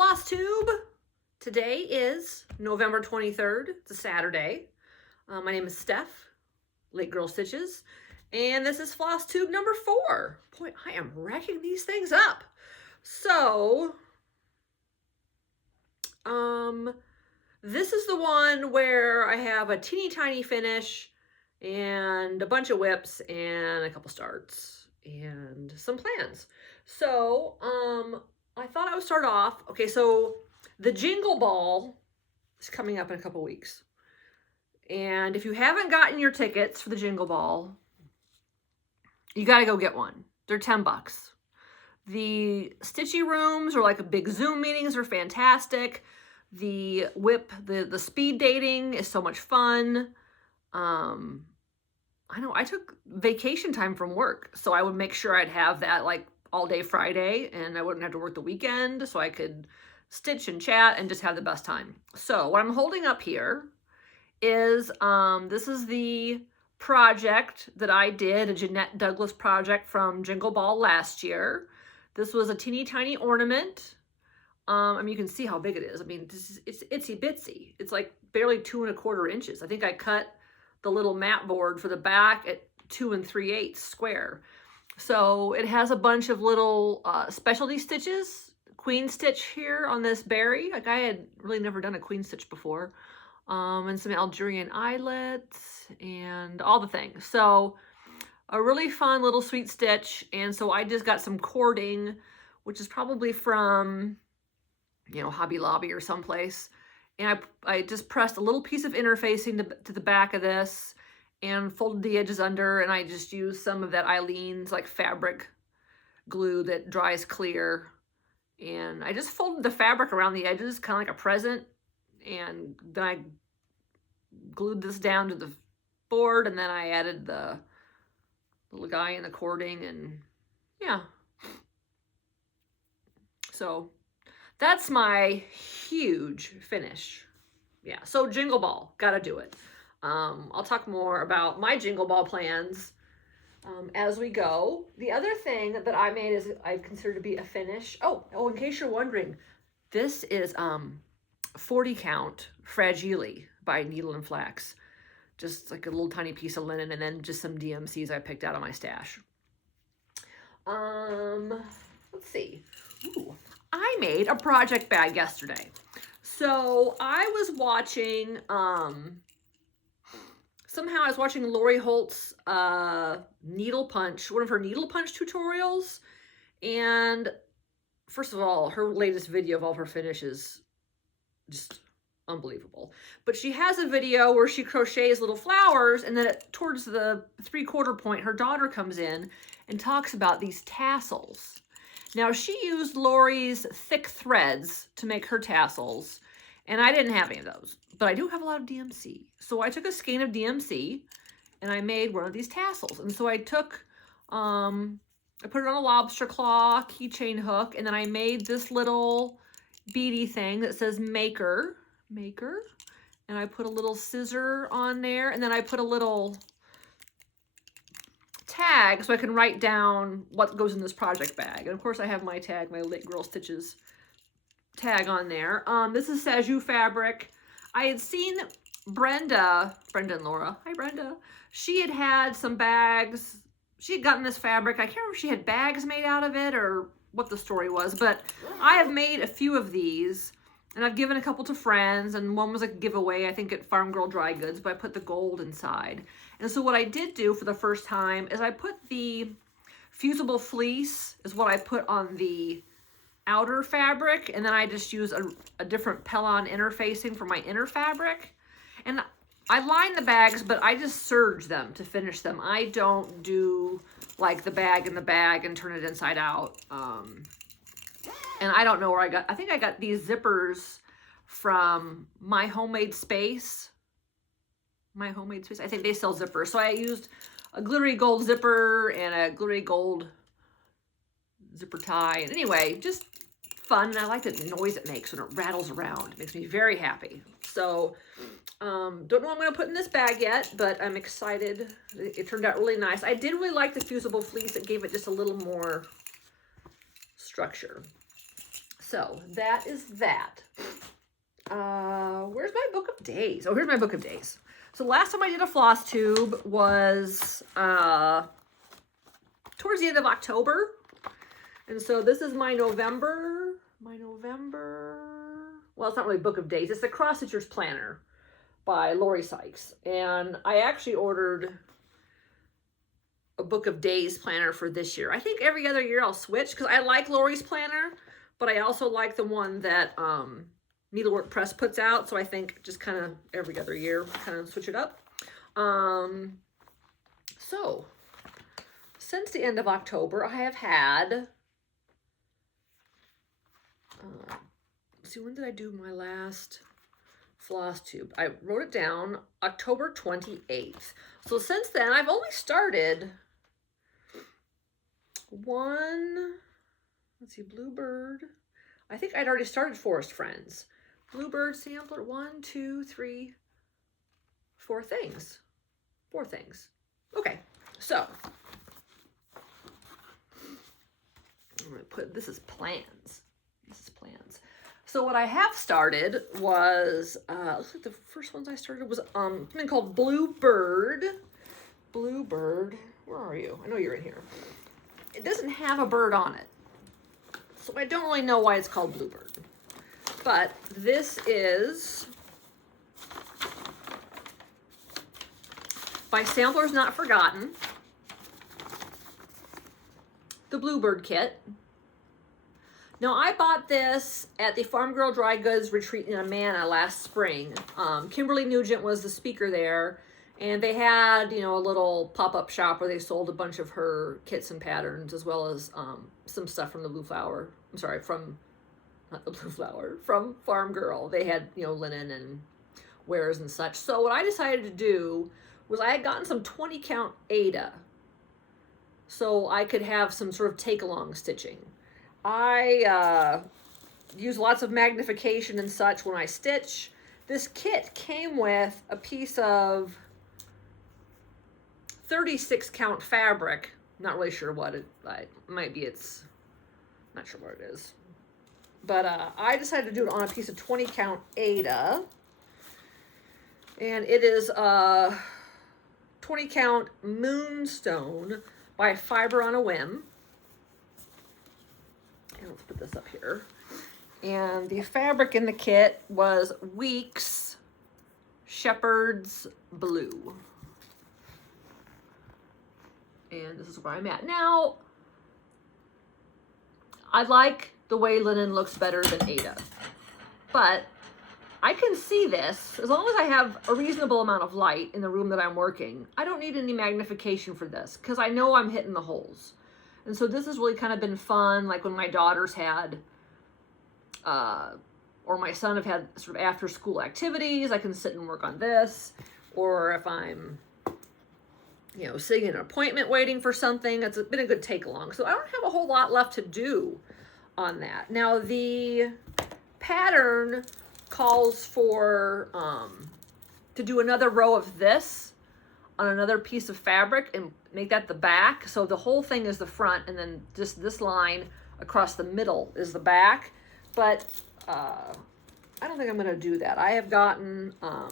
Flosstube. Today is November 23rd. It's a Saturday. My name is Steph, Late Girl Stitches, and this is Flosstube number 4. Boy, I am racking these things up. So, this is the one where I have a teeny tiny finish and a bunch of whips and a couple starts and some plans. So, I thought I would start off. Okay, so the Jingle Ball is coming up in a couple weeks. And if you haven't gotten your tickets for the Jingle Ball, you got to go get one. They're $10. The Stitchy rooms or like big Zoom meetings are fantastic. The whip, the speed dating is so much fun. I know I took vacation time from work, so I would make sure I'd have that like all day Friday and I wouldn't have to work the weekend, so I could stitch and chat and just have the best time. So what I'm holding up here is, this is the project that I did, a Jeanette Douglas project from Jingle Ball last year. This was a teeny tiny ornament. I mean, you can see how big it is. I mean, it's itsy bitsy. It's like barely 2 1/4 inches. I think I cut the little mat board for the back at 2 3/8 square. So it has a bunch of little specialty stitches, queen stitch here on this berry. Like I had really never done a queen stitch before. And some Algerian eyelets and all the things. So a really fun little sweet stitch. And so I just got some cording, which is probably from, you know, Hobby Lobby or someplace. And I just pressed a little piece of interfacing to the back of this and folded the edges under, and I just used some of that Eileen's like fabric glue that dries clear. And I just folded the fabric around the edges, kind of like a present. And then I glued this down to the board, and then I added the little guy in the cording, and yeah. So that's my huge finish. Yeah, so Jingle Ball, gotta do it. I'll talk more about my Jingle Ball plans as we go. The other thing that I made is I consider to be a finish. Oh, in case you're wondering, this is 40 count Fragile by Needle and Flax. Just like a little tiny piece of linen, and then just some DMCs I picked out of my stash. Let's see. Ooh, I made a project bag yesterday. So I was watching, somehow I was watching Lori Holt's needle punch, one of her needle punch tutorials. And first of all, her latest video of all of her finishes, just unbelievable. But she has a video where she crochets little flowers, and then towards the 3/4 point, her daughter comes in and talks about these tassels. Now, she used Lori's thick threads to make her tassels, and I didn't have any of those, but I do have a lot of DMC. So I took a skein of DMC, and I made one of these tassels. And so I took, I put it on a lobster claw keychain hook, and then I made this little beady thing that says maker, and I put a little scissor on there, and then I put a little tag so I can write down what goes in this project bag. And of course I have my tag, my Late Girl Stitches tag on there. This is Saju fabric. I had seen Brenda and Laura, hi Brenda, she had some bags. She had gotten this fabric. I can't remember if she had bags made out of it or what the story was, but I have made a few of these, and I've given a couple to friends, and one was a giveaway, I think at Farm Girl Dry Goods, but I put the gold inside. And so what I did do for the first time is I put the fusible fleece is what I put on the outer fabric, and then I just use a different Pellon interfacing for my inner fabric. And I line the bags, but I just serge them to finish them. I don't do like the bag in the bag and turn it inside out. And I don't know where I think I got these zippers from My Homemade Space. I think they sell zippers. So I used a glittery gold zipper and a glittery gold zipper tie. And anyway, just fun. And I like the noise it makes when it rattles around. It makes me very happy. So, don't know what I'm going to put in this bag yet, but I'm excited. It turned out really nice. I did really like the fusible fleece. It gave it just a little more structure. So that is that. Where's my book of days? Oh, here's my book of days. So last time I did a Flosstube was towards the end of October. And so this is my November. Well, it's not really book of days. It's the Cross Stitcher's Planner by Lori Sykes. And I actually ordered a book of days planner for this year. I think every other year I'll switch because I like Lori's planner, but I also like the one that Needlework Press puts out. So I think just kind of every other year, kind of switch it up. So since the end of October, I have had, let's see, when did I do my last Flosstube? I wrote it down October 28th. So since then, I've only started one, let's see, Bluebird. I think I'd already started Forest Friends. Bluebird sampler, 1, 2, 3, 4 things. 4 things. Okay, so I'm gonna put, this is plans. This is plans. So what I have started was, looks like the first ones I started was something called Bluebird. Bluebird, where are you? I know you're in here. It doesn't have a bird on it, so I don't really know why it's called Bluebird. But this is by Samplers Not Forgotten, the Bluebird kit. Now, I bought this at the Farm Girl Dry Goods Retreat in Amana last spring. Kimberly Nugent was the speaker there, and they had, you know, a little pop-up shop where they sold a bunch of her kits and patterns, as well as some stuff from the Blue Flower. I'm sorry, from, not the Blue Flower, from Farm Girl. They had, you know, linen and wares and such. So what I decided to do was I had gotten some 20 count Aida, so I could have some sort of take-along stitching. I use lots of magnification and such when I stitch. This kit came with a piece of 36 count fabric. Not really sure what it might be. It's not sure what it is. But I decided to do it on a piece of 20 count Aida. And it is 20 count Moonstone by Fiber on a Whim. And let's put this up here. And the fabric in the kit was Weeks Shepherd's Blue. And this is where I'm at. Now, I like the way linen looks better than Aida. But I can see this, as long as I have a reasonable amount of light in the room that I'm working, I don't need any magnification for this, because I know I'm hitting the holes. And so this has really kind of been fun, like when my daughters had, or my son have had sort of after school activities, I can sit and work on this. Or if I'm, you know, sitting in an appointment waiting for something, it's been a good take along. So I don't have a whole lot left to do on that. Now the pattern calls for, to do another row of this on another piece of fabric and make that the back. So the whole thing is the front, and then just this line across the middle is the back. But I don't think I'm gonna do that. I have gotten, where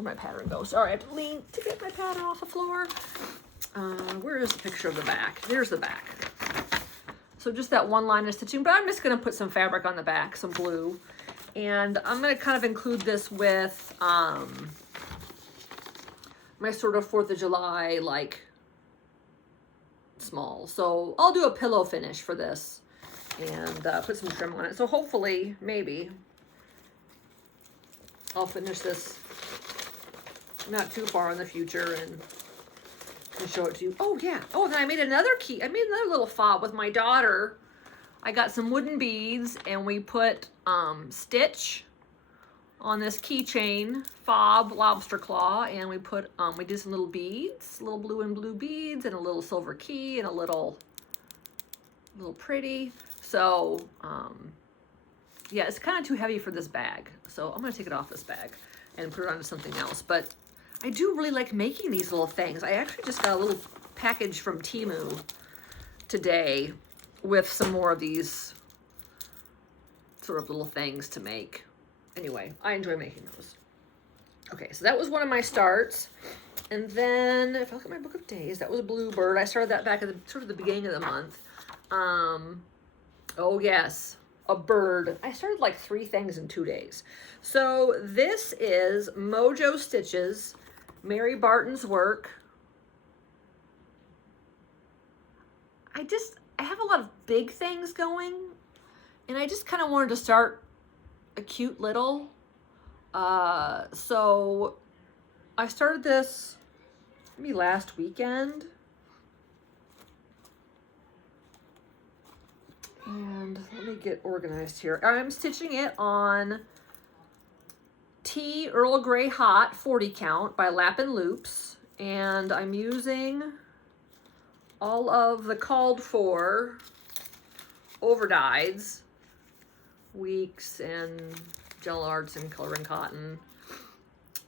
my pattern goes. Sorry, I have to lean to get my pattern off the floor. Where is the picture of the back? There's the back. So just that one line of stitching, but I'm just gonna put some fabric on the back, some blue. And I'm gonna kind of include this with, my sort of 4th of July, like, small. So I'll do a pillow finish for this and put some trim on it. So hopefully, maybe, I'll finish this not too far in the future and show it to you. Oh, yeah. Oh, and then I made another key. I made another little fob with my daughter. I got some wooden beads, and we put Stitch on this keychain fob lobster claw, and we put we did some little beads, little blue and blue beads, and a little silver key, and a little pretty. So yeah, it's kind of too heavy for this bag, so I'm gonna take it off this bag and put it onto something else. But I do really like making these little things. I actually just got a little package from Temu today with some more of these sort of little things to make. Anyway, I enjoy making those. Okay, so that was one of my starts. And then if I look at my book of days, that was Bluebird. I started that back at the sort of the beginning of the month. Oh yes, a bird. I started like 3 things in 2 days. So this is Mojo Stitches, Mary Barton's work. I have a lot of big things going, and I just kind of wanted to start a cute little. So I started this maybe last weekend. And let me get organized here. I'm stitching it on Tea Earl Grey Hot 40 count by Lappin' Loops. And I'm using all of the called for overdyes, Weeks and Gel Arts and Coloring Cotton.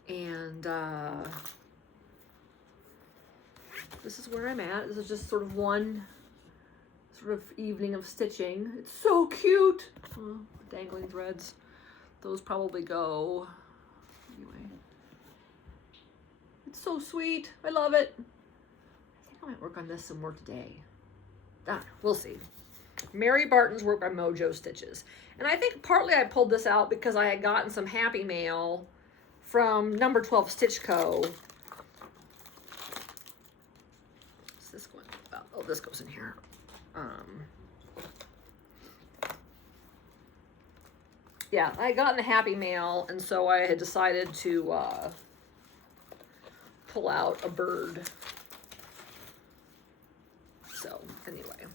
And this is where I'm at. This is just sort of one sort of evening of stitching. It's so cute. Oh, dangling threads. Those probably go. Anyway. It's so sweet. I love it. I think I might work on this some more today. We'll see. Mary Barton's work by Mojo Stitches. And I think partly I pulled this out because I had gotten some happy mail from number 12 Stitch Co. What's this one? Oh, this goes in here. Yeah, I had gotten the happy mail, and so I had decided to pull out a bird. So anyway,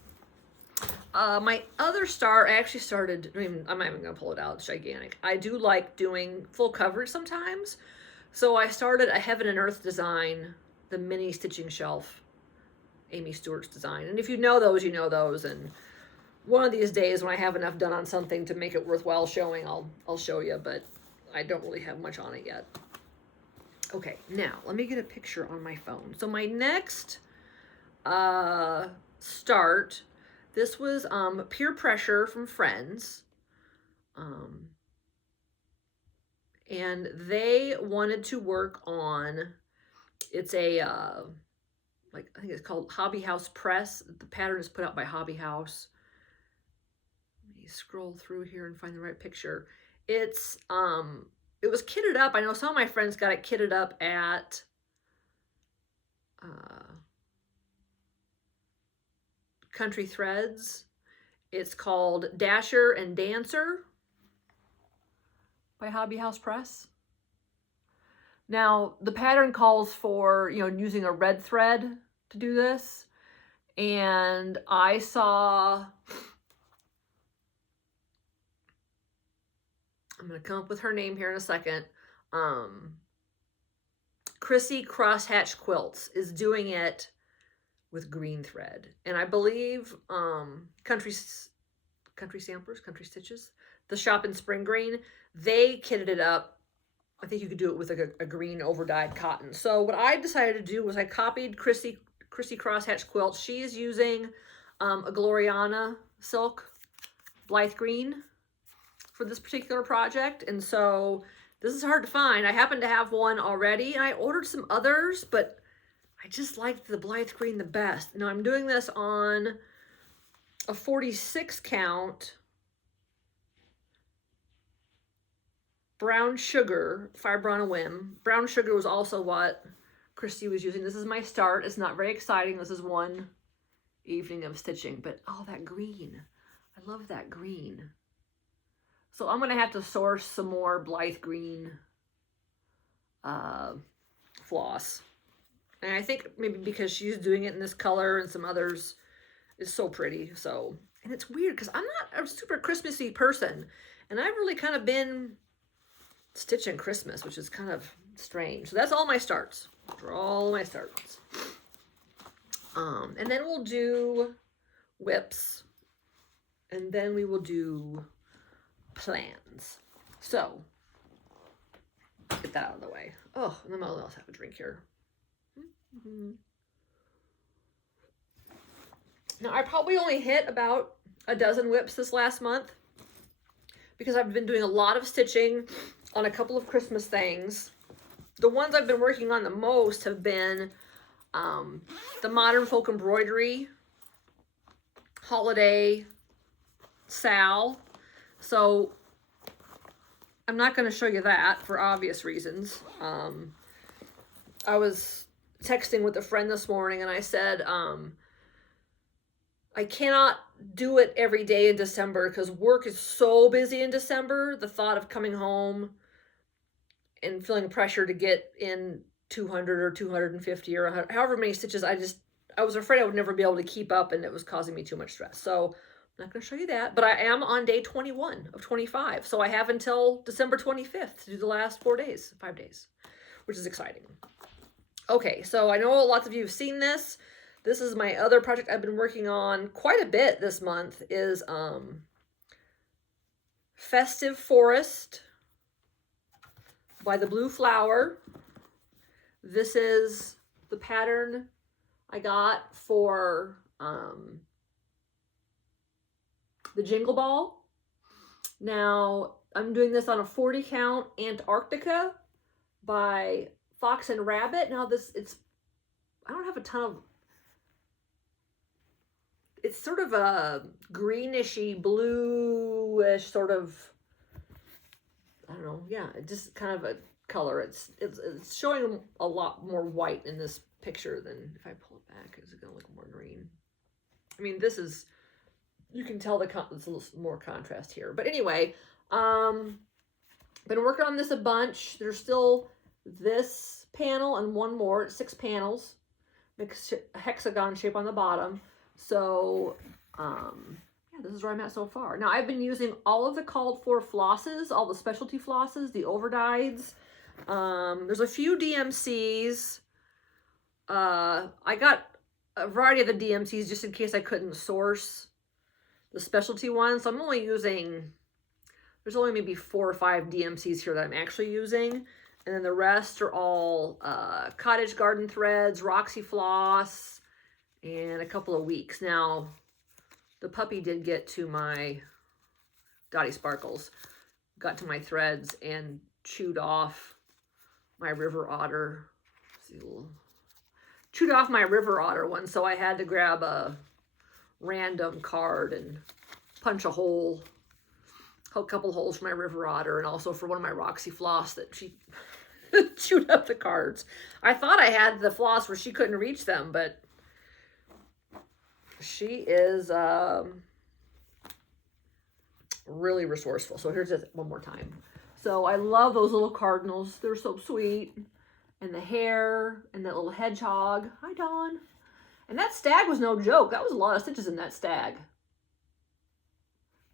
my other start, I actually started, I'm not even gonna pull it out, it's gigantic. I do like doing full coverage sometimes. So I started a Heaven and Earth design, the mini stitching shelf, Amy Stewart's design. And if you know those, you know those. And one of these days when I have enough done on something to make it worthwhile showing, I'll show you, but I don't really have much on it yet. Okay, now let me get a picture on my phone. So my next start, this was Peer Pressure from Friends. And they wanted to work on, it's a, I think it's called Hobby House Press. The pattern is put out by Hobby House. Let me scroll through here and find the right picture. It's, it was kitted up. I know some of my friends got it kitted up at Country Threads. It's called Dasher and Dancer by Hobby House Press. Now, the pattern calls for, using a red thread to do this. And I saw, I'm going to come up with her name here in a second. Chrissy Crosshatch Quilts is doing it with green thread. And I believe Country Samplers, Country Stitches, the shop in Spring Green, they kitted it up. I think you could do it with a green overdyed cotton. So what I decided to do was I copied Chrissy Crosshatch Quilt. She's using a Gloriana silk Blythe Green for this particular project. And so this is hard to find. I happen to have one already, and I ordered some others, but I just liked the Blythe Green the best. Now I'm doing this on a 46 count brown sugar, Fiber on a Whim. Brown sugar was also what Christy was using. This is my start. It's not very exciting. This is one evening of stitching, but oh, that green. I love that green. So I'm going to have to source some more Blythe Green floss. And I think maybe because she's doing it in this color and some others is so pretty. So, and it's weird because I'm not a super Christmassy person. And I've really kind of been stitching Christmas, which is kind of strange. So that's all my starts. For all my starts. And then we'll do whips. And then we will do plans. So, get that out of the way. Oh, and then I'll also have a drink here. Now, I probably only hit about a dozen whips this last month, because I've been doing a lot of stitching on a couple of Christmas things. The ones I've been working on the most have been the Modern Folk Embroidery Holiday Sal. So I'm not going to show you that for obvious reasons. I was texting with a friend this morning and I said, I cannot do it every day in December because work is so busy in December. The thought of coming home and feeling pressure to get in 200 or 250 or 100, however many stitches, I was afraid I would never be able to keep up, and it was causing me too much stress. So I'm not going to show you that, but I am on day 21 of 25. So I have until December 25th to do the last 5 days, which is exciting. Okay, so I know lots of you have seen this. This is my other project I've been working on quite a bit this month, is Festive Forest by the Blue Flower. This is the pattern I got for the Jingle Ball. Now, I'm doing this on a 40 count Antarctica by Fox and Rabbit. Now I don't have a ton of, it's sort of a greenish-y, bluish sort of, I don't know, yeah, just kind of a color. It's showing a lot more white in this picture than if I pull it back. Is it going to look more green? I mean, this is, you can tell there's a little more contrast here. But anyway, been working on this a bunch. There's still this panel and one more. It's 6 panels. Makes a hexagon shape on the bottom. So, yeah, this is where I'm at so far. Now, I've been using all of the called for flosses, all the specialty flosses, the overdyes. There's a few DMCs. I got a variety of the DMCs just in case I couldn't source the specialty ones. So I'm only using, there's only maybe 4 or 5 DMCs here that I'm actually using. And then the rest are all Cottage Garden threads, Roxy Floss, and a couple of weeks. Now, the puppy did get to my Dottie Sparkles, got to my threads and chewed off my River Otter. Chewed off my River Otter one, so I had to grab a random card and punch a couple holes for my River Otter, and also for one of my Roxy Floss that she chewed up the cards. I thought I had the floss where she couldn't reach them, but she is really resourceful. So here's it one more time. So I love those little cardinals. They're so sweet. And the hair and that little hedgehog. Hi, Dawn. And that stag was no joke. That was a lot of stitches in that stag.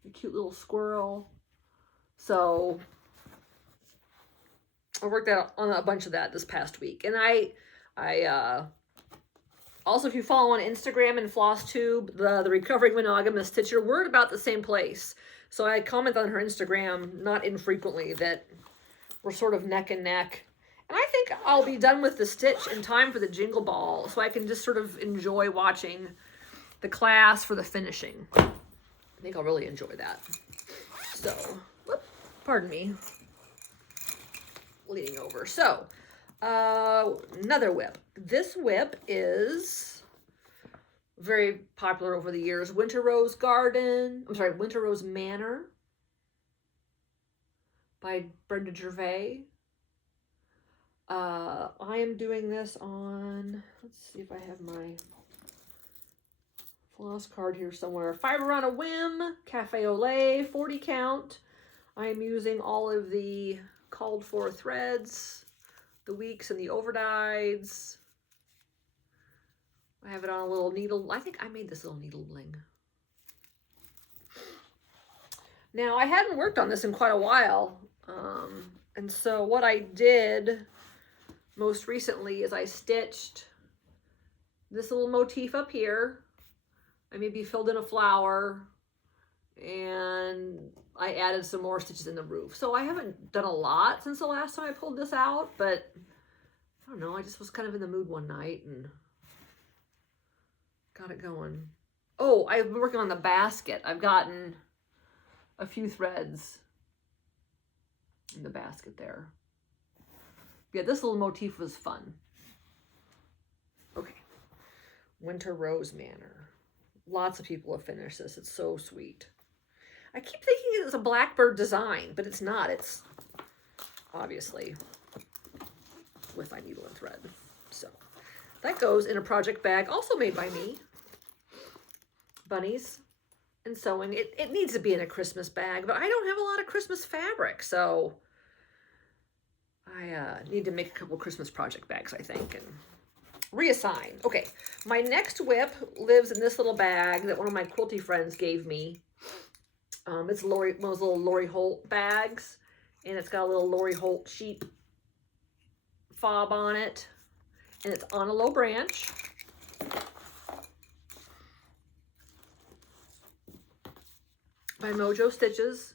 A cute little squirrel. So I worked out on a bunch of that this past week. And I also, if you follow on Instagram and Flosstube, the Recovering Monogamous Stitcher, we're at about the same place. So I comment on her Instagram not infrequently that we're sort of neck and neck. And I think I'll be done with the stitch in time for the Jingle Ball, so I can just sort of enjoy watching the class for the finishing. I think I'll really enjoy that. So, whoop, pardon me. Leaning over. So, another whip. This whip is very popular over the years. Winter Rose Manor by Brenda Gervais. I am doing this on, let's see if I have my floss card here somewhere. Fiber on a Whim, Cafe au Lait, 40 count. I am using all of the called for threads, the weeks and the overdyes. I have it on a little needle. I think I made this little needle bling. Now, I hadn't worked on this in quite a while. And so what I did most recently is I stitched this little motif up here. I maybe filled in a flower and I added some more stitches in the roof. So I haven't done a lot since the last time I pulled this out, but I don't know, I just was kind of in the mood one night and got it going. Oh, I've been working on the basket. I've gotten a few threads in the basket there. Yeah, this little motif was fun. Okay. Winter Rose Manor. Lots of people have finished this. It's so sweet. I keep thinking it's a blackbird design, but it's not. It's obviously with my needle and thread. So that goes in a project bag, also made by me. Bunnies and sewing. It needs to be in a Christmas bag, but I don't have a lot of Christmas fabric, so I need to make a couple Christmas project bags, I think, and reassign. Okay, my next whip lives in this little bag that one of my quilty friends gave me. It's one of those little Lori Holt bags, and it's got a little Lori Holt sheep fob on it, and it's on a low branch. By Mojo Stitches.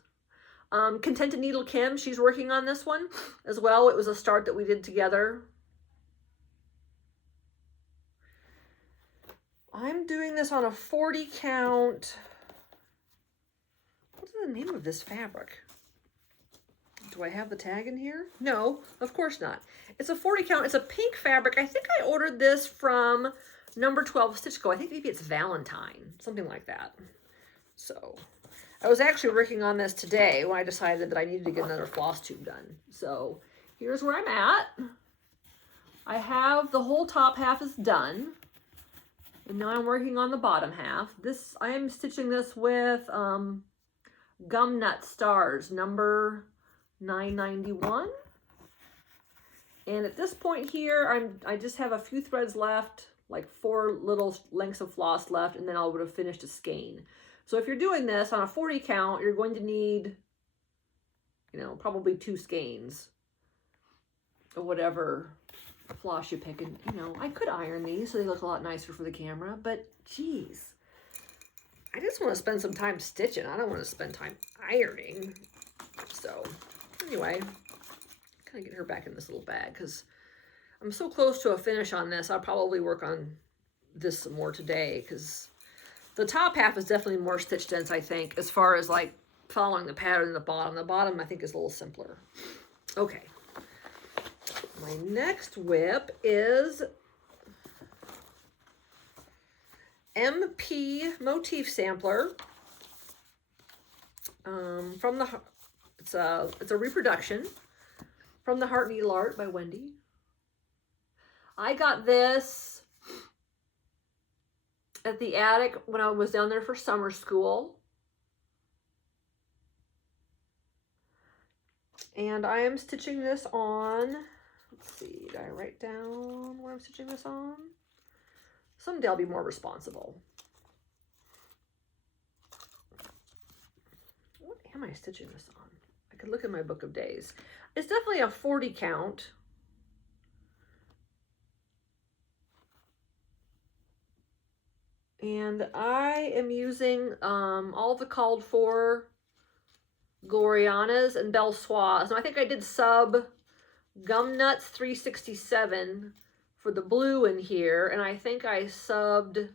Contented Needle Kim, she's working on this one as well. It was a start that we did together. I'm doing this on a 40 count. What's the name of this fabric? Do I have the tag in here? No, of course not. It's a 40 count. It's a pink fabric. I think I ordered this from number 12 Stitch Co. I think maybe it's Valentine, something like that. So I was actually working on this today when I decided that I needed to get another Flosstube done. So here's where I'm at. I have the whole top half is done. And now I'm working on the bottom half. I am stitching this with Gum Nut Stars, number 991. And at this point here, I just have a few threads left, like 4 little lengths of floss left, and then I would have finished a skein. So if you're doing this on a 40 count, you're going to need, you know, probably 2 skeins or whatever floss you pick. And, you know, I could iron these so they look a lot nicer for the camera, but geez, I just want to spend some time stitching. I don't want to spend time ironing. So anyway, kind of get her back in this little bag because I'm so close to a finish on this. I'll probably work on this some more today because the top half is definitely more stitch dense, I think, as far as like following the pattern in the bottom. The bottom, I think, is a little simpler. Okay. My next whip is MP Motif Sampler. It's a reproduction from the Heart Needle Art by Wendy. I got this at the attic when I was down there for summer school. And I am stitching this on, let's see, did I write down where I'm stitching this on? Someday I'll be more responsible. What am I stitching this on? I could look at my book of days. It's definitely a 40 count. And I am using all the called for Glorianas and Belle Soies. And I think I did sub Gum Nuts 367 for the blue in here. And I think I subbed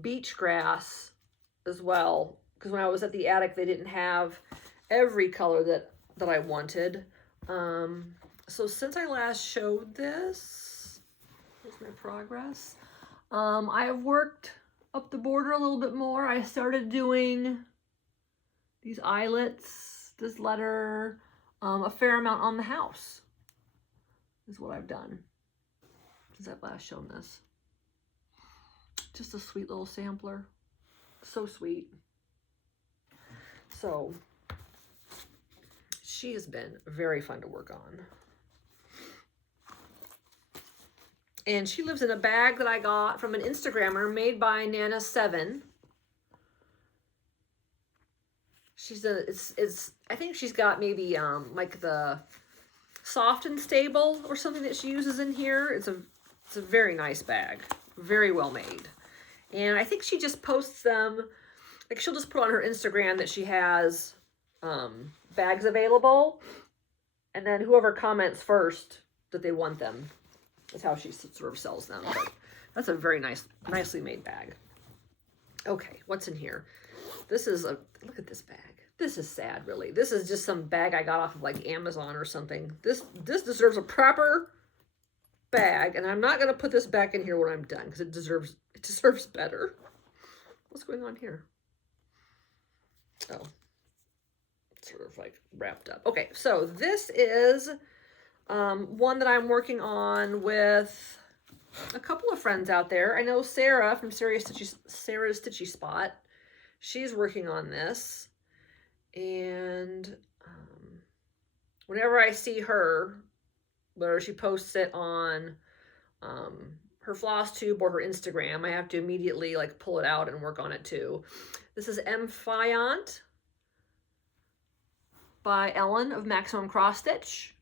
Beach Grass as well. Because when I was at the attic, they didn't have every color that I wanted. So since I last showed this, here's my progress. I have worked up the border a little bit more. I started doing these eyelets, this letter, a fair amount on the house is what I've done since I've last shown this. Just a sweet little sampler. So sweet. So she has been very fun to work on. And she lives in a bag that I got from an Instagrammer made by Nana7. I think she's got maybe like the Soft and Stable or something that she uses in here. It's a very nice bag, very well made. And I think she just posts them, like she'll just put on her Instagram that she has bags available, and then whoever comments first that they want them, that's how she sort of sells them. But that's a very nicely made bag. Okay, what's in here? This is look at this bag. This is sad, really. This is just some bag I got off of like Amazon or something. This deserves a proper bag, and I'm not gonna put this back in here when I'm done because it deserves better. What's going on here? Oh, sort of like wrapped up. Okay, so this is one that I'm working on with a couple of friends out there. I know Sarah from Sarah's Stitchy Spot. She's working on this. And whenever I see her, whether she posts it on her Flosstube or her Instagram, I have to immediately like pull it out and work on it too. This is M. Fiant by Ellen of Maximum Cross Stitch.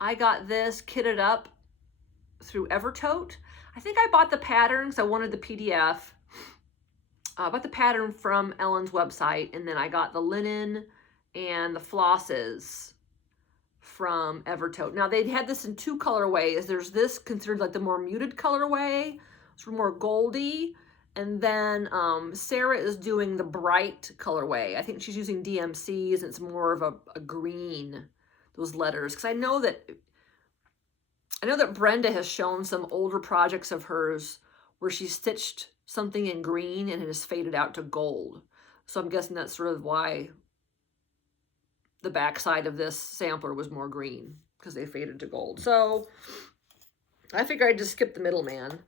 I got this kitted up through Evertote. I think I bought the pattern because I wanted the PDF. I bought the pattern from Ellen's website, and then I got the linen and the flosses from Evertote. Now, they had this in two colorways. There's this considered like the more muted colorway. It's more goldy. And then Sarah is doing the bright colorway. I think she's using DMCs, and it's more of a green, those letters. Because I know that Brenda has shown some older projects of hers where she stitched something in green and it has faded out to gold. So I'm guessing that's sort of why the backside of this sampler was more green, because they faded to gold. So I figured I'd just skip the middleman.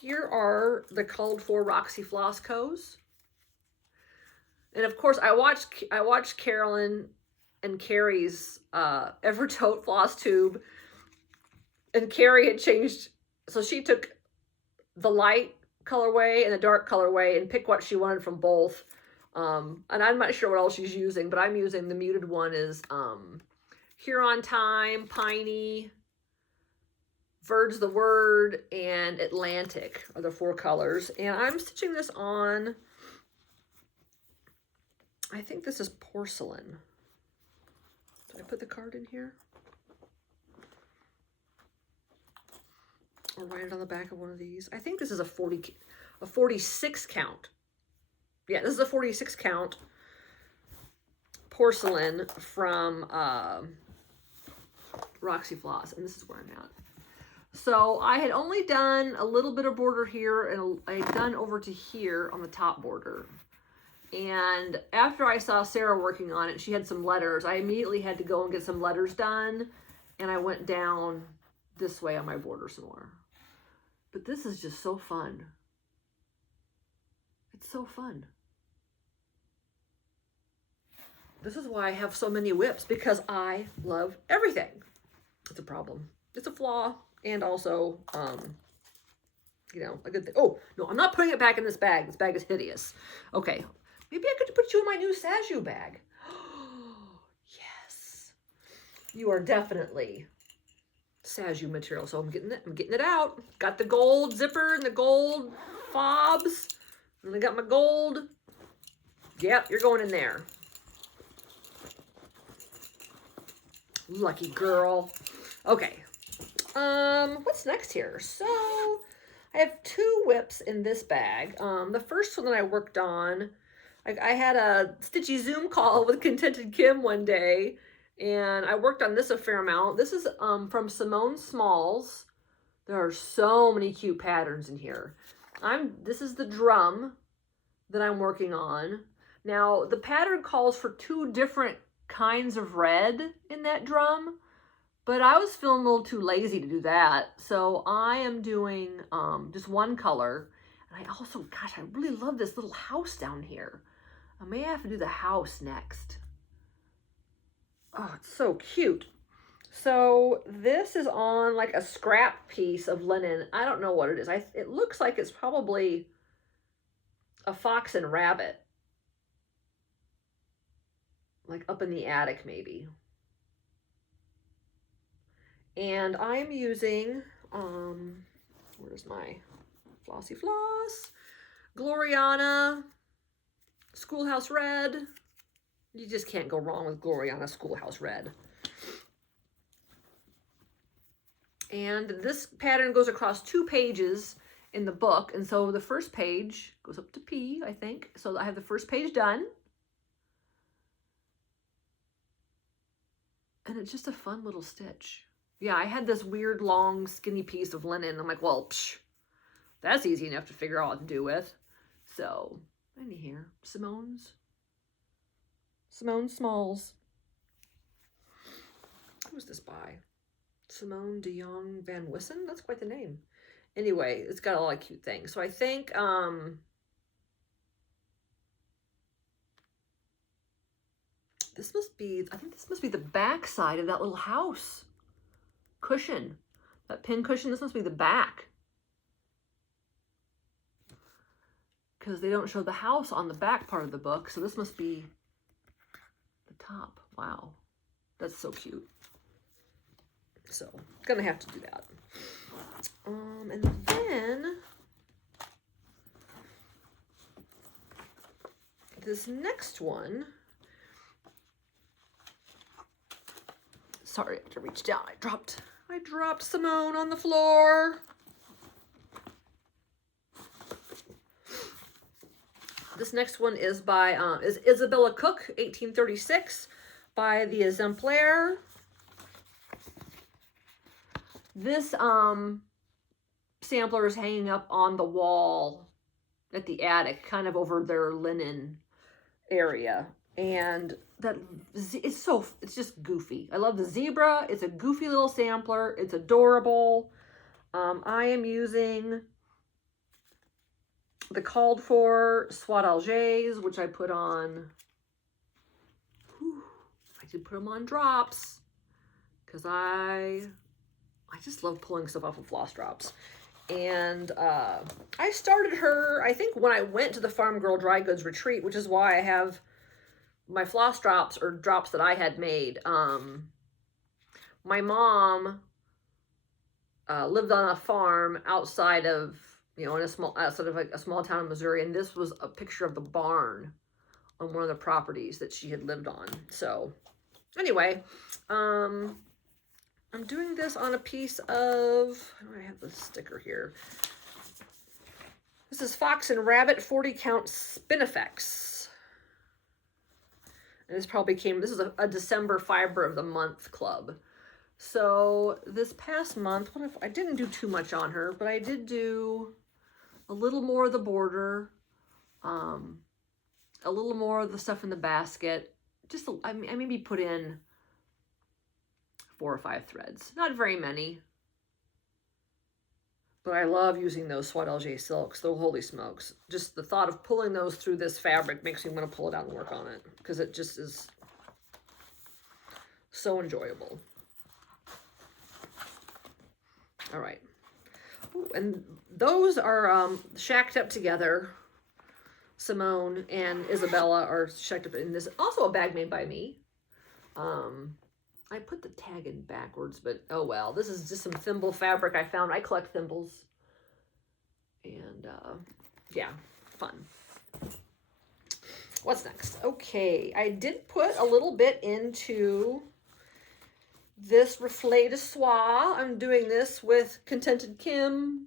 Here are the called for Roxy Flossco's. And of course I watched Carolyn and Carrie's Evertote Flosstube, and Carrie had changed, so she took the light colorway and the dark colorway and picked what she wanted from both. And I'm not sure what else she's using, but I'm using the muted one is Huron Time, Piney, Verd's the Word, and Atlantic are the four colors. And I'm stitching this on, I think this is Porcelain. Did I put the card in here? Or write it on the back of one of these. I think this is a 46 count. Yeah, this is a 46 count Porcelain from Roxy Floss, and this is where I'm at. So I had only done a little bit of border here, and I had done over to here on the top border. And after I saw Sarah working on it, she had some letters. I immediately had to go and get some letters done, and I went down this way on my border some more. But this is just so fun. It's so fun. This is why I have so many whips, because I love everything. It's a problem. It's a flaw, and also, you know, a good thing. Oh, no, I'm not putting it back in this bag. This bag is hideous. Okay, maybe I could put you in my new Saju bag. Yes. You are definitely Saju material, so I'm getting it out. Got the gold zipper and the gold fobs, and I got my gold. Yep, you're going in there. Lucky girl. Okay. What's next here? So I have two whips in this bag. The first one that I worked on, I had a Stitchy Zoom call with Contented Kim one day, and I worked on this a fair amount. This is from Simone Smalls. There are so many cute patterns in here. This is the drum that I'm working on. Now, the pattern calls for two different kinds of red in that drum, but I was feeling a little too lazy to do that. So I am doing just one color. And I also, gosh, I really love this little house down here. I may have to do the house next. Oh, it's so cute. So this is on like a scrap piece of linen. I don't know what it is. It looks like it's probably a fox and rabbit. Like up in the attic maybe. And I'm using, where's my Flossy Floss? Gloriana Schoolhouse Red. You just can't go wrong with Gloriana Schoolhouse Red. And this pattern goes across 2 pages in the book. And so the first page goes up to P, I think. So I have the first page done. And it's just a fun little stitch. Yeah, I had this weird long skinny piece of linen. I'm like, well, that's easy enough to figure out what to do with. So, any here, Simone Smalls. Who's this by? Simone de Jong Van Wissen? That's quite the name. Anyway, it's got a lot of cute things. So I think, this must be the back side of that little house cushion. That pin cushion, this must be the back. Because they don't show the house on the back part of the book, so this must be the top. Wow, that's so cute. So, gonna have to do that. And then this next one, sorry, I have to reach down. I dropped Simone on the floor. This next one is by is Isabella Cook, 1836, by the Exemplar. This sampler is hanging up on the wall at the attic, kind of over their linen area. And that it's just goofy. I love the zebra. It's a goofy little sampler. It's adorable. I am using the called for Soie d'Alger, which I put on, I did put them on drops because I just love pulling stuff off of floss drops. And I started her, I think, when I went to the Farm Girl Dry Goods retreat, which is why I have my floss drops, or drops that I had made. My mom lived on a farm outside of, outside of like a small town in Missouri, and this was a picture of the barn on one of the properties that she had lived on. So anyway, I'm doing this on a piece of, I have the sticker here. This is Fox and Rabbit 40 count Spinifex. And this is a December Fiber of the Month club. So this past month, I didn't do too much on her, but I did do a little more of the border, a little more of the stuff in the basket. I maybe put in 4 or 5 threads. Not very many. But I love using those Soie d'Alger silks. Though, holy smokes. Just the thought of pulling those through this fabric makes me want to pull it out and work on it. Because it just is so enjoyable. All right. Ooh, and those are shacked up together. Simone and Isabella are shacked up in this. Also a bag made by me. I put the tag in backwards, but oh well. This is just some thimble fabric I found. I collect thimbles. And yeah, fun. What's next? Okay, I did put a little bit into this Reflet de Soie. I'm doing this with Contented Kim.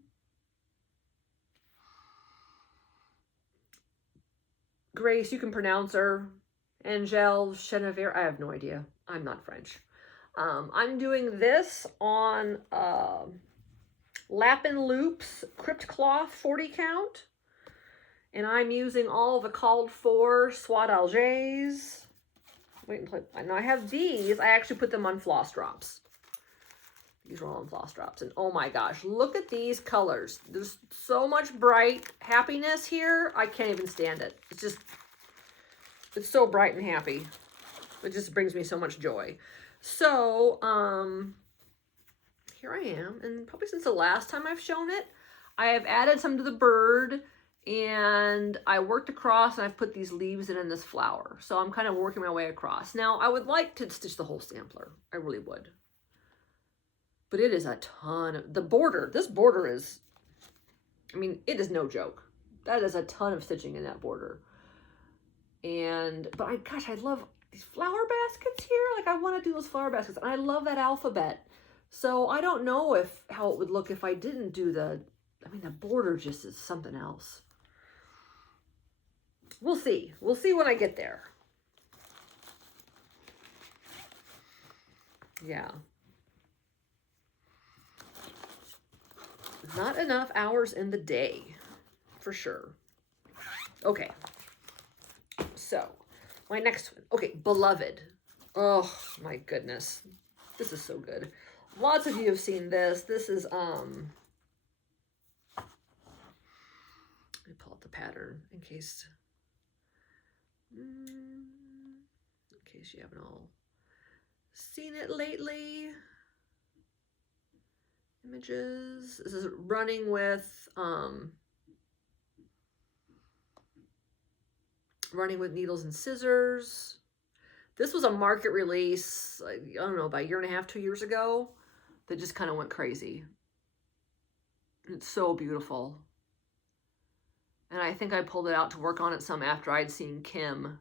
Grace, you can pronounce her. Angèle Chenevier, I have no idea. I'm not French. I'm doing this on Lapin Loops Crypt Cloth 40 count. And I'm using all the called for Soie d'Alger. Wait until I have these. I actually put them on floss drops. These are all on floss drops. And oh my gosh, look at these colors. There's so much bright happiness here. I can't even stand it. It's so bright and happy. It just brings me so much joy. So, here I am. And probably since the last time I've shown it, I have added some to the bird. And I worked across and I've put these leaves in this flower. So I'm kind of working my way across. Now, I would like to stitch the whole sampler. I really would. But it is a ton of, this border is, it is no joke. That is a ton of stitching in that border. But I love these flower baskets here. Like, I want to do those flower baskets. And I love that alphabet. So I don't know how it would look if I didn't do the border just is something else. We'll see. We'll see when I get there. Yeah. Not enough hours in the day, for sure. Okay. So, my next one. Okay, Beloved. Oh, my goodness. This is so good. Lots of you have seen this. This is, let me pull up the pattern in case you haven't all seen it lately. Images. This is running with needles and scissors. This was a market release, I don't know, about a year and a half, 2 years ago, that just kind of went crazy. It's so beautiful. And I think I pulled it out to work on it some after I'd seen Kim.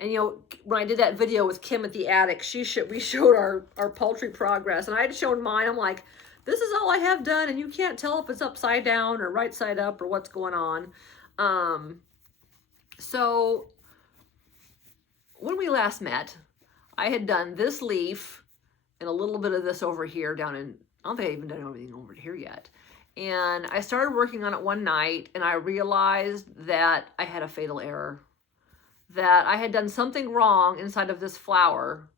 And you know, when I did that video with Kim at the attic, we showed our poultry progress, and I had shown mine. I'm like, this is all I have done, and you can't tell if it's upside down or right side up or what's going on. So when we last met, I had done this leaf and a little bit of this over here down in, I don't think I even done everything over here yet. And I started working on it one night, and I realized that I had a fatal error. That I had done something wrong inside of this flower,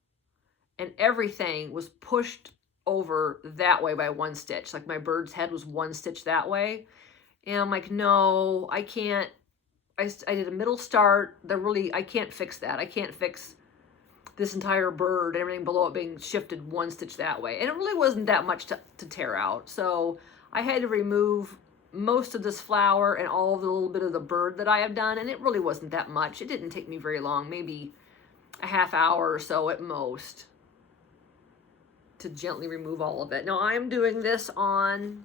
and everything was pushed over that way by one stitch. Like my bird's head was one stitch that way. And I'm like, no, I can't. I did a middle start. I can't fix that. I can't fix this entire bird and everything below it being shifted one stitch that way. And it really wasn't that much to tear out. So I had to remove most of this flower and all of the little bit of the bird that I have done, and it really wasn't that much. It didn't take me very long, maybe a half hour or so at most, to gently remove all of it. Now I'm doing this on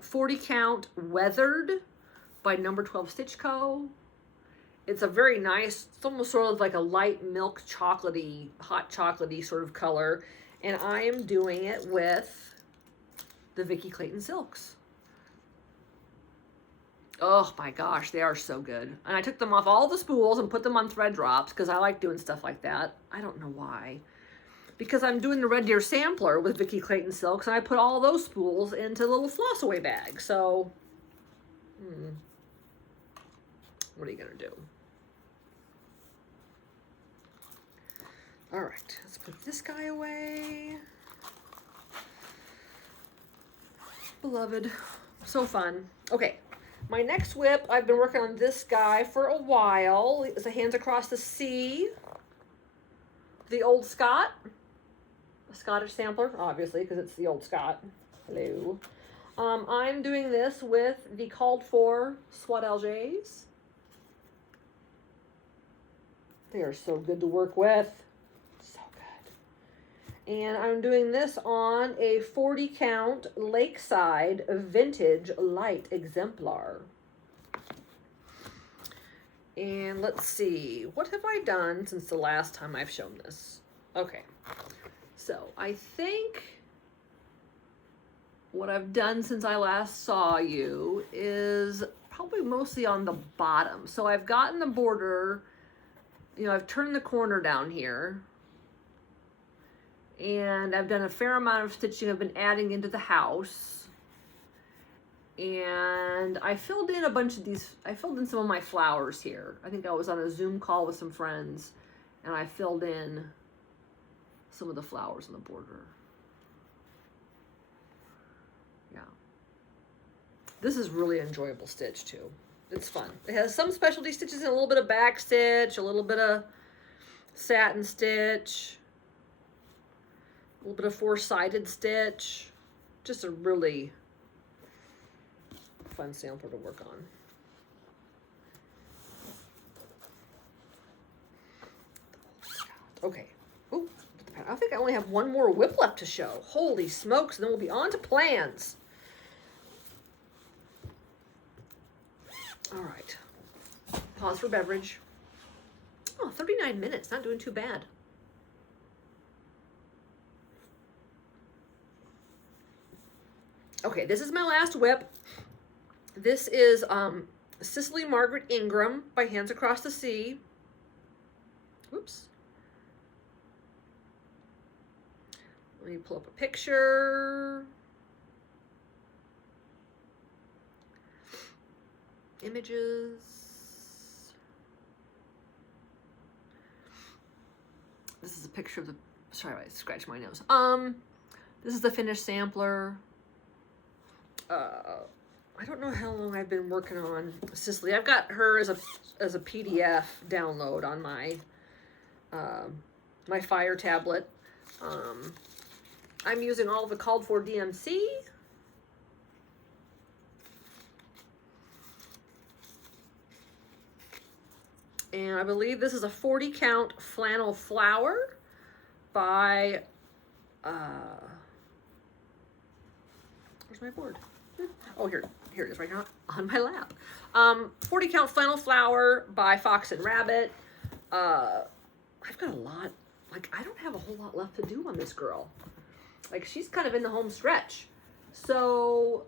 40 count Weathered by Number 12 Stitch Co. It's a very nice, it's almost sort of like a light milk chocolatey, hot chocolatey sort of color, and I am doing it with the Vicki Clayton Silks. Oh my gosh, they are so good. And I took them off all the spools and put them on thread drops because I like doing stuff like that. I don't know why. Because I'm doing the Red Deer sampler with Vicki Clayton Silks, and I put all those spools into little floss away bags. So, what are you gonna do? All right, let's put this guy away. Beloved, so fun. Okay. My next whip, I've been working on this guy for a while. It's a Hands Across the Sea. The Old Scott. A Scottish sampler, obviously, because it's the Old Scott. Hello. I'm doing this with the Called For Swaat Algaes. They are so good to work with. So good. And I'm doing this on a 40 count Lakeside Vintage Light Exemplar. And let's see, what have I done since the last time I've shown this? Okay, so I think what I've done since I last saw you is probably mostly on the bottom. So I've gotten the border, you know, I've turned the corner down here, and I've done a fair amount of stitching I've been adding into the house. And I filled in a bunch of these, I filled in some of my flowers here. I think I was on a Zoom call with some friends, and I filled in some of the flowers on the border. Yeah. This is really enjoyable stitch too. It's fun. It has some specialty stitches and a little bit of back stitch, a little bit of satin stitch, a little bit of four-sided stitch. Just a really fun sampler to work on. Okay. Ooh, I think I only have one more whip left to show. Holy smokes, and then we'll be on to plans. All right. Pause for beverage. Oh, 39 minutes, not doing too bad. Okay, this is my last whip. This is Cicely Margaret Ingram by Hands Across the Sea. Oops. Let me pull up a picture. Images. This is a picture of the, sorry, I scratched my nose. This is the finished sampler. I don't know how long I've been working on Sicily. I've got her as a PDF download on my my Fire tablet. I'm using all of the called for DMC. And I believe this is a 40 count flannel flower by, where's my board? Oh, here it is right now on my lap. 40 count flannel flower by Fox and Rabbit. I've got a lot, like I don't have a whole lot left to do on this girl. Like she's kind of in the home stretch. So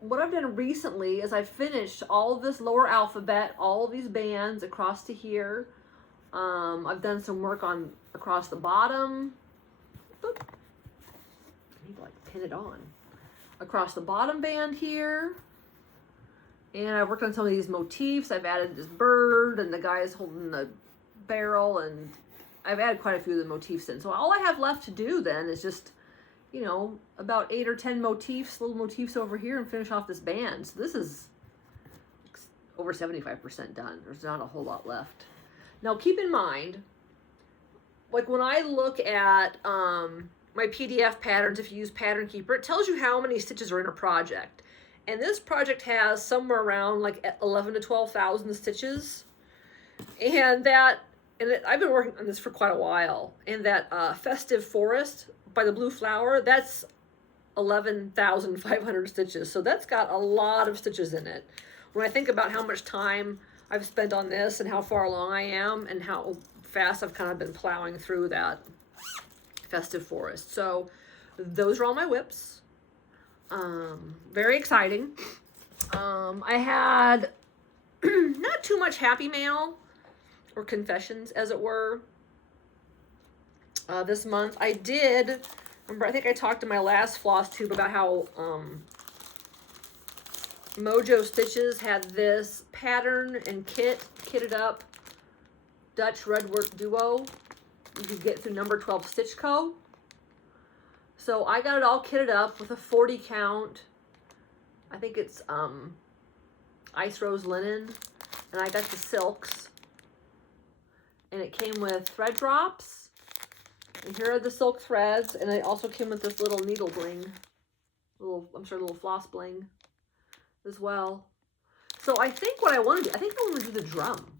what I've done recently is I've finished all of this lower alphabet, all of these bands across to here. I've done some work on across the bottom. Boop. I need to like pin it on. Across the bottom band here. And I've worked on some of these motifs. I've added this bird and the guy is holding the barrel, and I've added quite a few of the motifs in. So all I have left to do then is just, you know, about 8 or 10 motifs, little motifs over here, and finish off this band. So this is over 75% done. There's not a whole lot left. Now keep in mind, like when I look at my PDF patterns, if you use Pattern Keeper, it tells you how many stitches are in a project. And this project has somewhere around like 11 to 12,000 stitches. And I've been working on this for quite a while. And that Festive Forest by the Blue Flower, that's 11,500 stitches. So that's got a lot of stitches in it. When I think about how much time I've spent on this and how far along I am and how fast I've kind of been plowing through that Festive Forest. So those are all my whips. Very exciting. I had not too much happy mail or confessions, as it were, this month. I did, remember, I think I talked in my last Flosstube about how Mojo Stitches had this pattern and kitted up Dutch Redwork Duo you could get through number 12 Stitch Co. So I got it all kitted up with a 40 count. I think it's Ice Rose linen, and I got the silks, and it came with thread drops, and here are the silk threads, and it also came with this little needle bling, little floss bling as well. So I think what I want to do, I think I want to do the drum.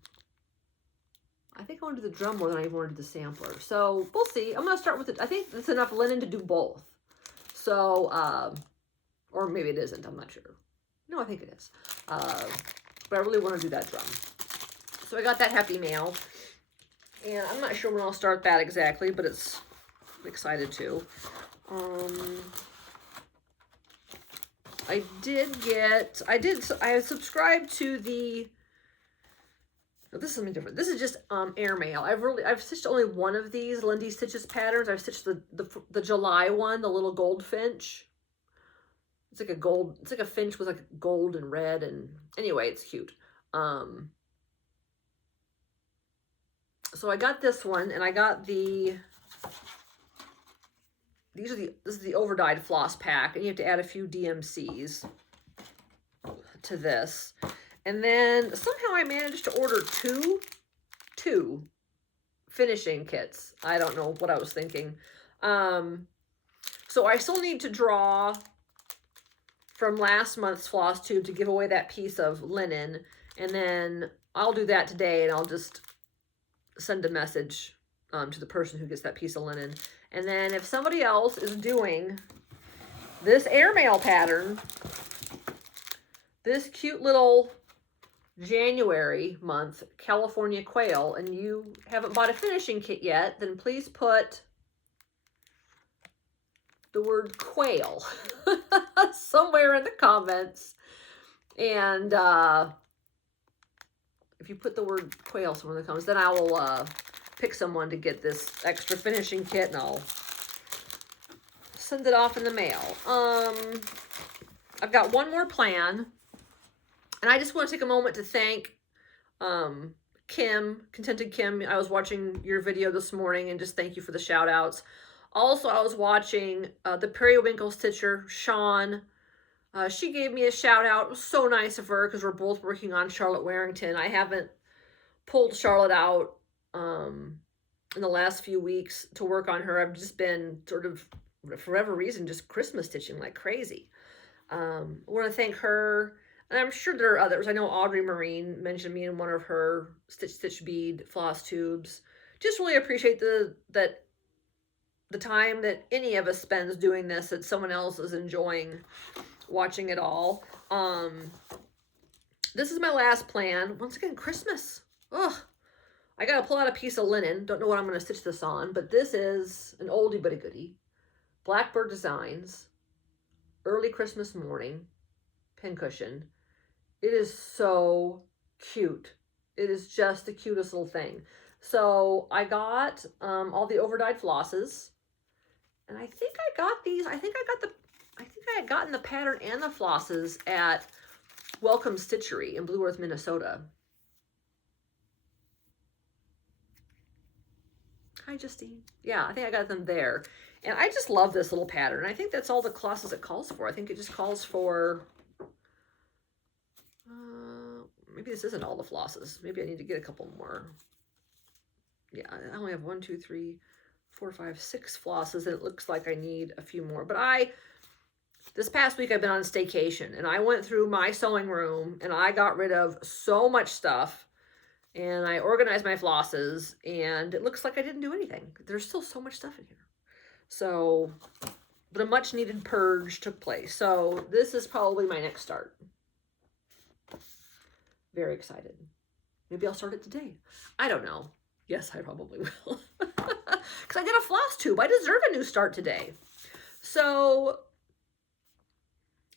I think I want to do the drum more than I even want to do the sampler. So we'll see. I'm going to start with it. I think it's enough linen to do both. So, or maybe it isn't. I'm not sure. No, I think it is. But I really want to do that drum. So I got that happy mail. And I'm not sure when I'll start that exactly, but I'm excited to. I have subscribed to the, this is something different. This is just airmail. I've stitched only one of these Lindy Stitches patterns. I've stitched the July one, the little goldfinch. It's like a gold, it's like a finch with like gold and red, and anyway, it's cute. So I got this one, and I got this is the overdyed floss pack, and you have to add a few DMCs to this. And then somehow I managed to order two finishing kits. I don't know what I was thinking. So I still need to draw from last month's Flosstube to give away that piece of linen. And then I'll do that today, and I'll just send a message to the person who gets that piece of linen. And then if somebody else is doing this airmail pattern, this cute little January month California quail, and you haven't bought a finishing kit yet, then please put the word quail somewhere in the comments. And if you put the word quail somewhere in the comments, then I will pick someone to get this extra finishing kit, and I'll send it off in the mail. I've got one more plan, and I just want to take a moment to thank Kim, Contented Kim. I was watching your video this morning, and just thank you for the shout outs. Also, I was watching the Periwinkle Stitcher, Sean. She gave me a shout out. It was so nice of her, because we're both working on Charlotte Warrington. I haven't pulled Charlotte out in the last few weeks to work on her. I've just been sort of, for whatever reason, just Christmas stitching like crazy. I want to thank her, and I'm sure there are others. I know Audrey Marine mentioned me in one of her Stitch Bead floss tubes. Just really appreciate the time that any of us spends doing this, that someone else is enjoying watching it all. This is my last plan. Once again, Christmas. Ugh. I gotta pull out a piece of linen. Don't know what I'm gonna stitch this on, but this is an oldie but a goodie. Blackbird Designs, Early Christmas Morning pincushion. It is so cute. It is just the cutest little thing. So I got all the overdyed flosses, and I think I got these. I think I had gotten the pattern and the flosses at Welcome Stitchery in Blue Earth, Minnesota. Hi, Justine. Yeah, I think I got them there. And I just love this little pattern. I think that's all the flosses it calls for. I think it just calls for, maybe this isn't all the flosses. Maybe I need to get a couple more. Yeah, I only have 1, 2, 3, 4, 5, 6 flosses, and it looks like I need a few more. But this past week I've been on staycation, and I went through my sewing room, and I got rid of so much stuff, and I organized my flosses, and it looks like I didn't do anything. There's still so much stuff in here. So, but a much needed purge took place. So this is probably my next start. Very excited. Maybe I'll start it today. I don't know. Yes, I probably will. Because I got a floss tube. I deserve a new start today. So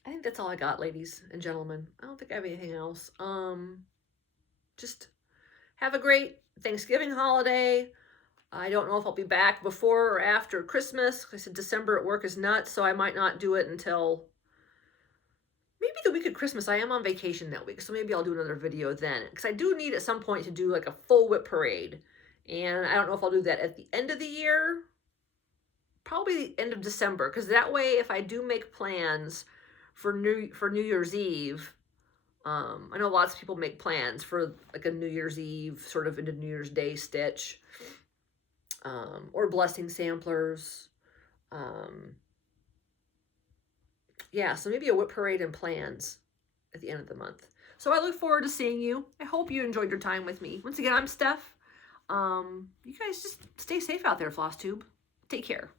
I think that's all I got, ladies and gentlemen. I don't think I have anything else. Just have a great Thanksgiving holiday. I don't know if I'll be back before or after Christmas. I said December at work is nuts, so I might not do it until maybe the week of Christmas. I am on vacation that week, so maybe I'll do another video then. Because I do need at some point to do like a full whip parade. And I don't know if I'll do that at the end of the year. Probably the end of December. Because that way, if I do make plans for New Year's Eve, I know lots of people make plans for like a New Year's Eve, sort of into New Year's Day stitch. Or blessing samplers. Yeah, so maybe a whip parade and plans at the end of the month. So I look forward to seeing you. I hope you enjoyed your time with me. Once again, I'm Steph. You guys just stay safe out there, Flosstube. Take care.